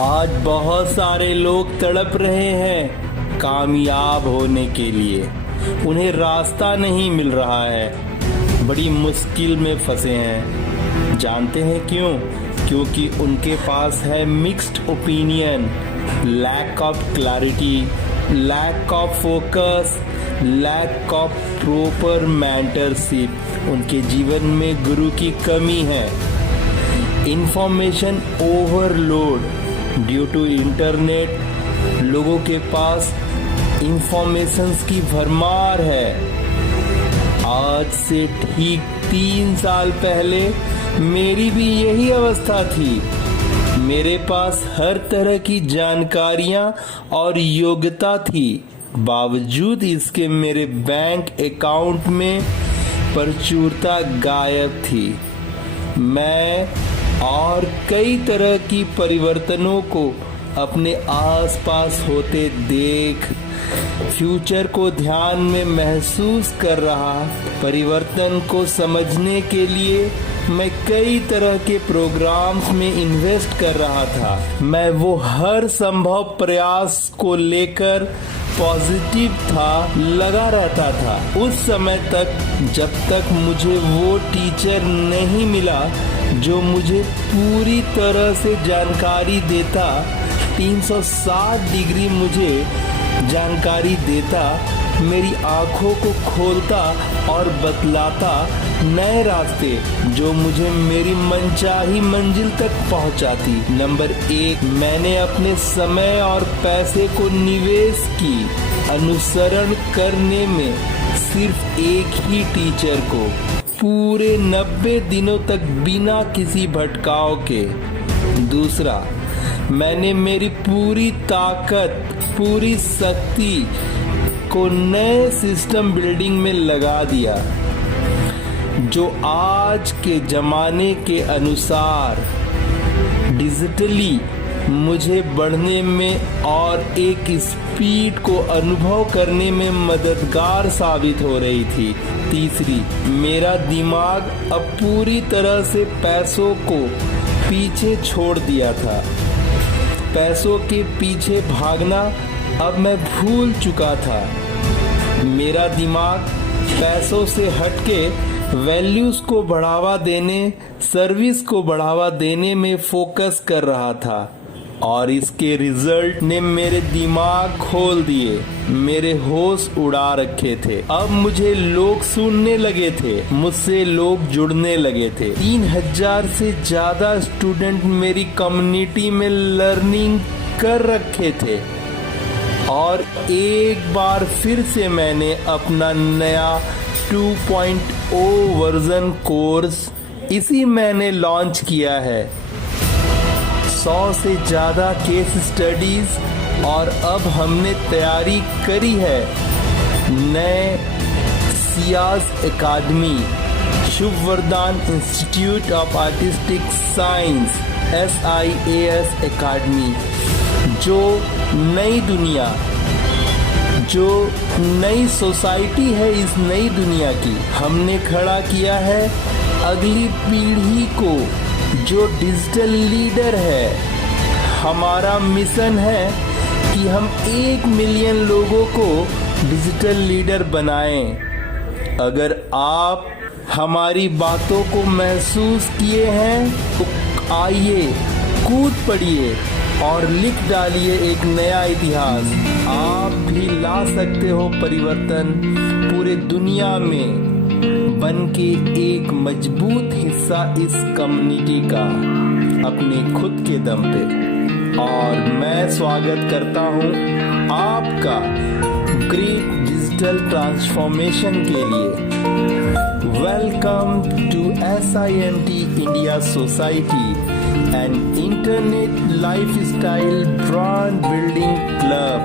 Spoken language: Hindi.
आज बहुत सारे लोग तड़प रहे हैं कामयाब होने के लिए। उन्हें रास्ता नहीं मिल रहा है, बड़ी मुश्किल में फंसे हैं। जानते हैं क्यों? क्योंकि उनके पास है mixed opinion, lack of clarity, lack of focus, lack of proper mentorship. उनके जीवन में गुरु की कमी है। Information overload due to internet. लोगों के पास इंफॉर्मेशंस की भरमार है। आज से ठीक 3 साल पहले मेरी भी यही अवस्था थी। मेरे पास हर तरह की जानकारियां और योग्यता थी, बावजूद इसके मेरे बैंक अकाउंट में प्रचुरता गायब थी। मैं और कई तरह की परिवर्तनों को अपने आसपास होते देख फ्यूचर को ध्यान में महसूस कर रहा। परिवर्तन को समझने के लिए मैं कई तरह के प्रोग्राम्स में इन्वेस्ट कर रहा था। मैं वो हर संभव प्रयास को लेकर पॉजिटिव था, लगा रहता था। उस समय तक जब तक मुझे वो टीचर नहीं मिला जो मुझे पूरी तरह से जानकारी देता, 360 डिग्री मुझे जानकारी देता, मेरी आंखों को खोलता और बतलाता नए रास्ते जो मुझे मेरी मनचाही मंजिल तक पहुंचाती। नंबर 1, मैंने अपने समय और पैसे को निवेश की अनुसरण करने में सिर्फ एक ही टीचर को, पूरे 90 दिनों तक बिना किसी भटकाव के। दूसरा, मैंने मेरी पूरी ताकत, पूरी शक्ति को नए सिस्टम बिल्डिंग में लगा दिया जो आज के जमाने के अनुसार डिजिटली मुझे बढ़ने में और एक स्पीड को अनुभव करने में मददगार साबित हो रही थी। तीसरी, मेरा दिमाग अब पूरी तरह से पैसों को पीछे छोड़ दिया था। पैसों के पीछे भागना अब मैं भूल चुका था। मेरा दिमाग पैसों से हटके वैल्यूज को बढ़ावा देने, सर्विस को बढ़ावा देने में फोकस कर रहा था और इसके रिजल्ट ने मेरे दिमाग खोल दिए, मेरे होश उड़ा रखे थे। अब मुझे लोग सुनने लगे थे, मुझसे लोग जुड़ने लगे थे। 3000 से ज्यादा स्टूडेंट मेरी कम्युनिटी में लर्निंग कर रखे थे और एक बार फिर से मैंने अपना नया 2.0 वर्जन कोर्स इसी महीने लॉन्च किया है। 100 से ज्यादा केस स्टडीज और अब हमने तैयारी करी है नए सियाज एकेडमी, शुभ वरदान institute of artistic science SIAS academy, जो नई दुनिया, जो नई सोसाइटी है इस नई दुनिया की हमने खड़ा किया है। अगली पीढ़ी को जो डिजिटल लीडर है, हमारा मिशन है कि हम 1 मिलियन लोगों को डिजिटल लीडर बनाएं। अगर आप हमारी बातों को महसूस किए हैं तो आइए कूद पड़िए और लिख डालिए एक नया इतिहास। आप भी ला सकते हो परिवर्तन पूरे दुनिया में, बन के एक मजबूत हिस्सा इस कम्युनिटी का अपने खुद के दम पे। और मैं स्वागत करता हूं आपका ग्रेट डिजिटल ट्रांसफॉर्मेशन के लिए। Welcome to SIMT India society, an internet lifestyle brand building club.